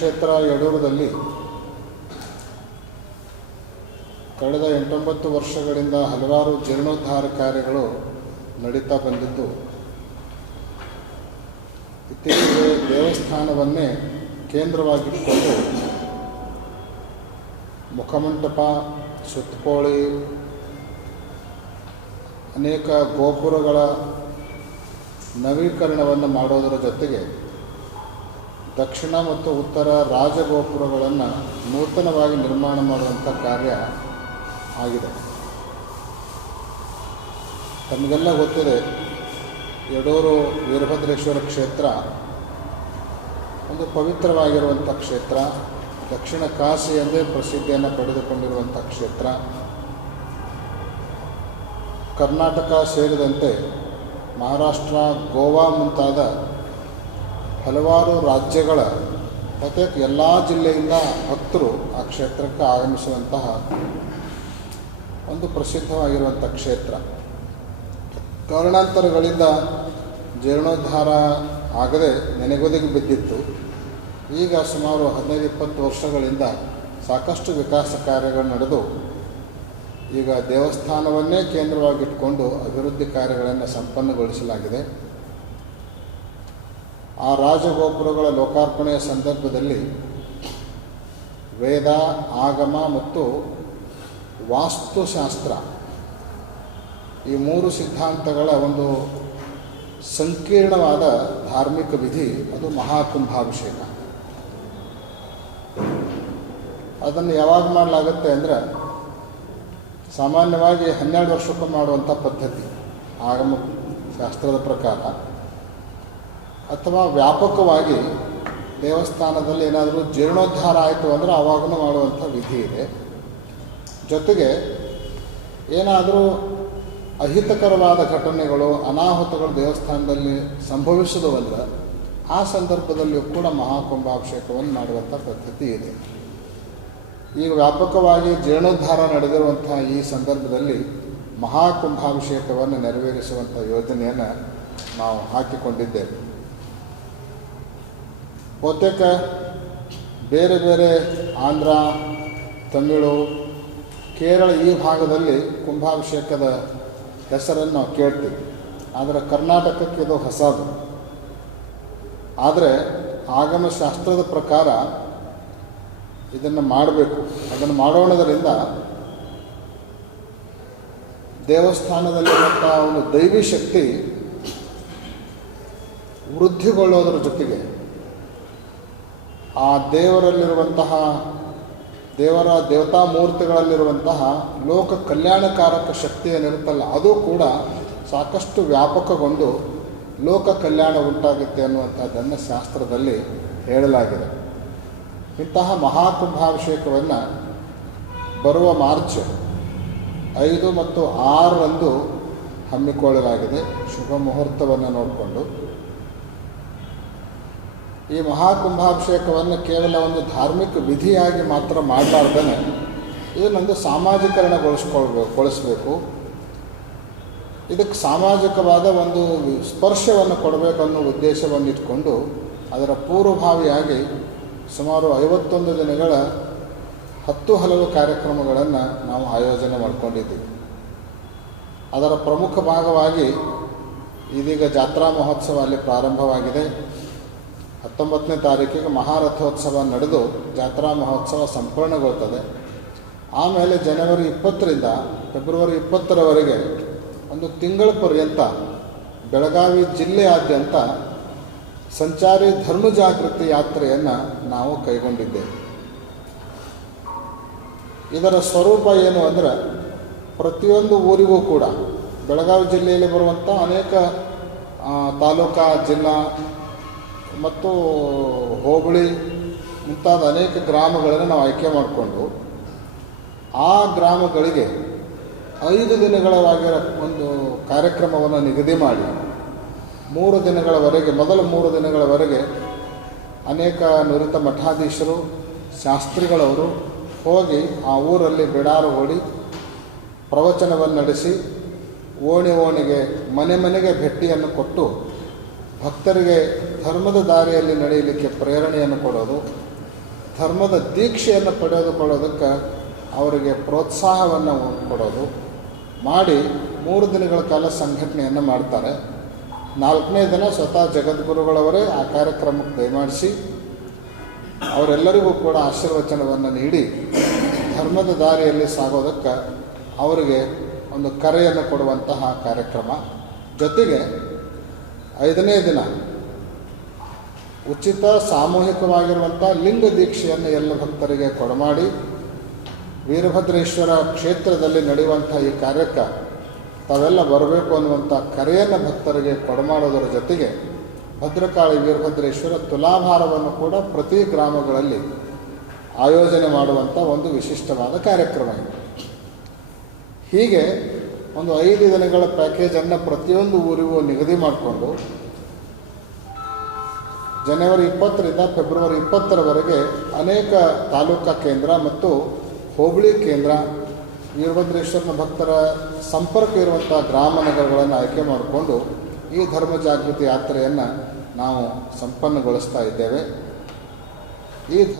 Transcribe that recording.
ಕ್ಷೇತ್ರ ಯಡೂರದಲ್ಲಿ ಕಳೆದ 8-9 ವರ್ಷಗಳಿಂದ ಹಲವಾರು ಜೀರ್ಣೋದ್ಧಾರ ಕಾರ್ಯಗಳು ನಡೀತಾ ಬಂದಿದ್ದು, ಇತ್ತೀಚೆಗೆ ದೇವಸ್ಥಾನವನ್ನೇ ಕೇಂದ್ರವಾಗಿಟ್ಟುಕೊಂಡು ಮುಖಮಂಟಪ, ಸುತ್ತಕೋಳಿ, ಅನೇಕ ಗೋಪುರಗಳ ನವೀಕರಣವನ್ನು ಮಾಡೋದರ ಜೊತೆಗೆ ದಕ್ಷಿಣ ಮತ್ತು ಉತ್ತರ ರಾಜಗೋಪುರಗಳನ್ನು ನೂತನವಾಗಿ ನಿರ್ಮಾಣ ಮಾಡುವಂಥ ಕಾರ್ಯ ಆಗಿದೆ. ತಮಗೆಲ್ಲ ಗೊತ್ತಿದೆ, ಯಡೂರು ವೀರಭದ್ರೇಶ್ವರ ಕ್ಷೇತ್ರ ಒಂದು ಪವಿತ್ರವಾಗಿರುವಂಥ ಕ್ಷೇತ್ರ, ದಕ್ಷಿಣ ಕಾಶಿ ಎಂದೇ ಪ್ರಸಿದ್ಧಿಯನ್ನು ಪಡೆದುಕೊಂಡಿರುವಂಥ ಕ್ಷೇತ್ರ. ಕರ್ನಾಟಕ ಸೇರಿದಂತೆ ಮಹಾರಾಷ್ಟ್ರ, ಗೋವಾ ಮುಂತಾದ ಹಲವಾರು ರಾಜ್ಯಗಳ ಮತ್ತು ಎಲ್ಲ ಜಿಲ್ಲೆಯಿಂದ ಭಕ್ತರು ಆ ಕ್ಷೇತ್ರಕ್ಕೆ ಆಗಮಿಸುವಂತಹ ಒಂದು ಪ್ರಸಿದ್ಧವಾಗಿರುವಂಥ ಕ್ಷೇತ್ರ. ಕಾರಣಾಂತರಗಳಿಂದ ಜೀರ್ಣೋದ್ಧಾರ ಆಗದೆ ನೆನೆಗುದಿಗೆ ಬಿದ್ದಿತ್ತು. ಈಗ ಸುಮಾರು 15-20 ವರ್ಷಗಳಿಂದ ಸಾಕಷ್ಟು ವಿಕಾಸ ಕಾರ್ಯಗಳು ನಡೆದು ಈಗ ದೇವಸ್ಥಾನವನ್ನೇ ಕೇಂದ್ರವಾಗಿಟ್ಟುಕೊಂಡು ಅಭಿವೃದ್ಧಿ ಕಾರ್ಯಗಳನ್ನು ಸಂಪನ್ನಗೊಳಿಸಲಾಗಿದೆ. ಆ ರಾಜಗೋಪುರಗಳ ಲೋಕಾರ್ಪಣೆಯ ಸಂದರ್ಭದಲ್ಲಿ ವೇದ, ಆಗಮ ಮತ್ತು ವಾಸ್ತುಶಾಸ್ತ್ರ ಈ 3 ಸಿದ್ಧಾಂತಗಳ ಒಂದು ಸಂಕೀರ್ಣವಾದ ಧಾರ್ಮಿಕ ವಿಧಿ ಅದು ಮಹಾಕುಂಭಾಭಿಷೇಕ. ಅದನ್ನು ಯಾವಾಗ ಮಾಡಲಾಗುತ್ತೆ ಅಂದರೆ, ಸಾಮಾನ್ಯವಾಗಿ 12 ವರ್ಷಕ್ಕೂ ಮಾಡುವಂಥ ಪದ್ಧತಿ ಆಗಮ ಶಾಸ್ತ್ರದ ಪ್ರಕಾರ, ಅಥವಾ ವ್ಯಾಪಕವಾಗಿ ದೇವಸ್ಥಾನದಲ್ಲಿ ಏನಾದರೂ ಜೀರ್ಣೋದ್ಧಾರ ಆಯಿತು ಅಂದರೆ ಆವಾಗಲೂ ಮಾಡುವಂಥ ವಿಧಿ ಇದೆ. ಜೊತೆಗೆ ಏನಾದರೂ ಅಹಿತಕರವಾದ ಘಟನೆಗಳು, ಅನಾಹುತಗಳು ದೇವಸ್ಥಾನದಲ್ಲಿ ಸಂಭವಿಸಿದವು ಅಂದರೆ ಆ ಸಂದರ್ಭದಲ್ಲಿಯೂ ಕೂಡ ಮಹಾಕುಂಭಾಭಿಷೇಕವನ್ನು ಮಾಡುವಂಥ ಪದ್ಧತಿ ಇದೆ. ಈಗ ವ್ಯಾಪಕವಾಗಿ ಜೀರ್ಣೋದ್ಧಾರ ನಡೆದಿರುವಂಥ ಈ ಸಂದರ್ಭದಲ್ಲಿ ಮಹಾಕುಂಭಾಭಿಷೇಕವನ್ನು ನೆರವೇರಿಸುವಂಥ ಯೋಜನೆಯನ್ನು ನಾವು ಹಾಕಿಕೊಂಡಿದ್ದೇವೆ. ಬಹುತೇಕ ಬೇರೆ ಬೇರೆ ಆಂಧ್ರ, ತಮಿಳು, ಕೇರಳ ಈ ಭಾಗದಲ್ಲಿ ಕುಂಭಾಭಿಷೇಕದ ಹೆಸರನ್ನು ನಾವು ಕೇಳ್ತೀವಿ. ಆದರೆ ಕರ್ನಾಟಕಕ್ಕೆ ಇದು ಹೊಸದು. ಆದರೆ ಆಗಮಶಾಸ್ತ್ರದ ಪ್ರಕಾರ ಇದನ್ನು ಮಾಡಬೇಕು. ಅದನ್ನು ಮಾಡೋಣದರಿಂದ ದೇವಸ್ಥಾನದಲ್ಲಿರುವಂಥ ಒಂದು ದೈವಿ ಶಕ್ತಿ ವೃದ್ಧಿಗೊಳ್ಳೋದ್ರ ಜೊತೆಗೆ ಆ ದೇವರಲ್ಲಿರುವಂತಹ ದೇವತಾ ಮೂರ್ತಿಗಳಲ್ಲಿರುವಂತಹ ಲೋಕ ಕಲ್ಯಾಣಕಾರಕ ಶಕ್ತಿ ಏನಿರುತ್ತಲ್ಲ ಅದು ಕೂಡ ಸಾಕಷ್ಟು ವ್ಯಾಪಕಗೊಂಡು ಲೋಕ ಕಲ್ಯಾಣ ಉಂಟಾಗುತ್ತೆ ಅನ್ನುವಂಥದ್ದನ್ನು ಶಾಸ್ತ್ರದಲ್ಲಿ ಹೇಳಲಾಗಿದೆ. ಇಂತಹ ಮಹಾಕುಂಭಾಭಿಷೇಕವನ್ನು ಬರುವ ಮಾರ್ಚ್ 5 ಮತ್ತು 6ರಂದು ಹಮ್ಮಿಕೊಳ್ಳಲಾಗಿದೆ, ಶುಭ ಮುಹೂರ್ತವನ್ನು ನೋಡಿಕೊಂಡು. ಈ ಮಹಾಕುಂಭಾಭಿಷೇಕವನ್ನು ಕೇವಲ ಒಂದು ಧಾರ್ಮಿಕ ವಿಧಿಯಾಗಿ ಮಾತ್ರ ಮಾಡಲಾರ್ದೇ ಇದನ್ನೊಂದು ಸಾಮಾಜಿಕರಣಗೊಳಿಸಬೇಕು. ಇದಕ್ಕೆ ಸಾಮಾಜಿಕವಾದ ಒಂದು ಸ್ಪರ್ಶವನ್ನು ಕೊಡಬೇಕನ್ನೋ ಉದ್ದೇಶವನ್ನು ಇಟ್ಕೊಂಡು ಅದರ ಪೂರ್ವಭಾವಿಯಾಗಿ ಸುಮಾರು 51 ದಿನಗಳ 10 ಹಲವು ಕಾರ್ಯಕ್ರಮಗಳನ್ನು ನಾವು ಆಯೋಜನೆ ಮಾಡಿಕೊಂಡಿದ್ದೀವಿ. ಅದರ ಪ್ರಮುಖ ಭಾಗವಾಗಿ ಇದೀಗ ಜಾತ್ರಾ ಮಹೋತ್ಸವ ಅಲ್ಲಿ ಪ್ರಾರಂಭವಾಗಿದೆ. 19ನೇ ತಾರೀಕಿಗೆ ಮಹಾರಥೋತ್ಸವ ನಡೆದು ಜಾತ್ರಾ ಮಹೋತ್ಸವ ಸಂಪೂರ್ಣಗೊಳ್ತದೆ. ಆಮೇಲೆ ಜನವರಿ 20ರಿಂದ ಫೆಬ್ರವರಿ 20ರವರೆಗೆ ಒಂದು ತಿಂಗಳ ಪರ್ಯಂತ ಬೆಳಗಾವಿ ಜಿಲ್ಲೆಯಾದ್ಯಂತ ಸಂಚಾರಿ ಧರ್ಮ ಜಾಗೃತಿ ಯಾತ್ರೆಯನ್ನು ನಾವು ಕೈಗೊಂಡಿದ್ದೇವೆ. ಇದರ ಸ್ವರೂಪ ಏನು ಅಂದರೆ, ಪ್ರತಿಯೊಂದು ಊರಿಗೂ ಕೂಡ ಬೆಳಗಾವಿ ಜಿಲ್ಲೆಯಲ್ಲಿ ಬರುವಂಥ ಅನೇಕ ತಾಲೂಕಾ, ಜಿಲ್ಲಾ ಮತ್ತು ಹೋಬಳಿ ಮುಂತಾದ ಅನೇಕ ಗ್ರಾಮಗಳನ್ನು ನಾವು ಆಯ್ಕೆ ಮಾಡಿಕೊಂಡು ಆ ಗ್ರಾಮಗಳಿಗೆ 5 ದಿನಗಳವಾಗಿರೋ ಒಂದು ಕಾರ್ಯಕ್ರಮವನ್ನು ನಿಗದಿ ಮಾಡಿ 3 ದಿನಗಳವರೆಗೆ, ಮೊದಲ 3 ದಿನಗಳವರೆಗೆ ಅನೇಕ ನುರಿತ ಮಠಾಧೀಶರು, ಶಾಸ್ತ್ರಿಗಳವರು ಹೋಗಿ ಆ ಊರಲ್ಲಿ ಬಿಡಾರು ಹೂಡಿ ಪ್ರವಚನವನ್ನು ನಡೆಸಿ ಓಣಿಗೆ ಮನೆ ಮನೆಗೆ ಭೇಟಿಯನ್ನು ಕೊಟ್ಟು ಭಕ್ತರಿಗೆ ಧರ್ಮದ ದಾರಿಯಲ್ಲಿ ನಡೆಯಲಿಕ್ಕೆ ಪ್ರೇರಣೆಯನ್ನು ಕೊಡೋದು, ಧರ್ಮದ ದೀಕ್ಷೆಯನ್ನು ಪಡೆದುಕೊಳ್ಳೋದಕ್ಕೆ ಅವರಿಗೆ ಪ್ರೋತ್ಸಾಹವನ್ನು ಕೊಡೋದು ಮಾಡಿ 3 ದಿನಗಳ ಕಾಲ ಸಂಘಟನೆಯನ್ನು ಮಾಡ್ತಾರೆ. 4ನೇ ದಿನ ಸ್ವತಃ ಜಗದ್ಗುರುಗಳವರೇ ಆ ಕಾರ್ಯಕ್ರಮಕ್ಕೆ ದಯಮಾಡಿಸಿ ಅವರೆಲ್ಲರಿಗೂ ಕೂಡ ಆಶೀರ್ವಚನವನ್ನು ನೀಡಿ ಧರ್ಮದ ದಾರಿಯಲ್ಲಿ ಸಾಗೋದಕ್ಕೆ ಅವರಿಗೆ ಒಂದು ಕರೆಯನ್ನು ಕೊಡುವಂತಹ ಕಾರ್ಯಕ್ರಮ. ಜೊತೆಗೆ 5ನೇ ದಿನ ಉಚಿತ ಸಾಮೂಹಿಕವಾಗಿರುವಂಥ ಲಿಂಗ ದೀಕ್ಷೆಯನ್ನು ಎಲ್ಲ ಭಕ್ತರಿಗೆ ಕೊಡಮಾಡಿ ವೀರಭದ್ರೇಶ್ವರ ಕ್ಷೇತ್ರದಲ್ಲಿ ನಡೆಯುವಂಥ ಈ ಕಾರ್ಯಕ್ಕೆ ತಾವೆಲ್ಲ ಬರಬೇಕು ಅನ್ನುವಂಥ ಕರೆಯನ್ನು ಭಕ್ತರಿಗೆ ಕೊಡಮಾಡೋದರ ಜೊತೆಗೆ ಭದ್ರಕಾಳಿ ವೀರಭದ್ರೇಶ್ವರ ತುಲಾಭಾರವನ್ನು ಕೂಡ ಪ್ರತಿ ಗ್ರಾಮಗಳಲ್ಲಿ ಆಯೋಜನೆ ಮಾಡುವಂಥ ಒಂದು ವಿಶಿಷ್ಟವಾದ ಕಾರ್ಯಕ್ರಮ ಇದೆ. ಹೀಗೆ ಒಂದು 5 ದಿನಗಳ ಪ್ಯಾಕೇಜನ್ನು ಪ್ರತಿಯೊಂದು ಊರಿಗೂ ನಿಗದಿ ಮಾಡಿಕೊಂಡು ಜನವರಿ 20ರಿಂದ ಫೆಬ್ರವರಿ 20ರವರೆಗೆ ಅನೇಕ ತಾಲೂಕಾ ಕೇಂದ್ರ ಮತ್ತು ಹೋಬಳಿ ಕೇಂದ್ರ ವೀರಭದ್ರೇಶ್ವರನ ಭಕ್ತರ ಸಂಪರ್ಕ ಇರುವಂಥ ಗ್ರಾಮ ನಗರಗಳನ್ನು ಆಯ್ಕೆ ಮಾಡಿಕೊಂಡು ಈ ಧರ್ಮ ಜಾಗೃತಿ ಯಾತ್ರೆಯನ್ನು ನಾವು ಸಂಪನ್ನಗೊಳಿಸ್ತಾ ಇದ್ದೇವೆ. ಈ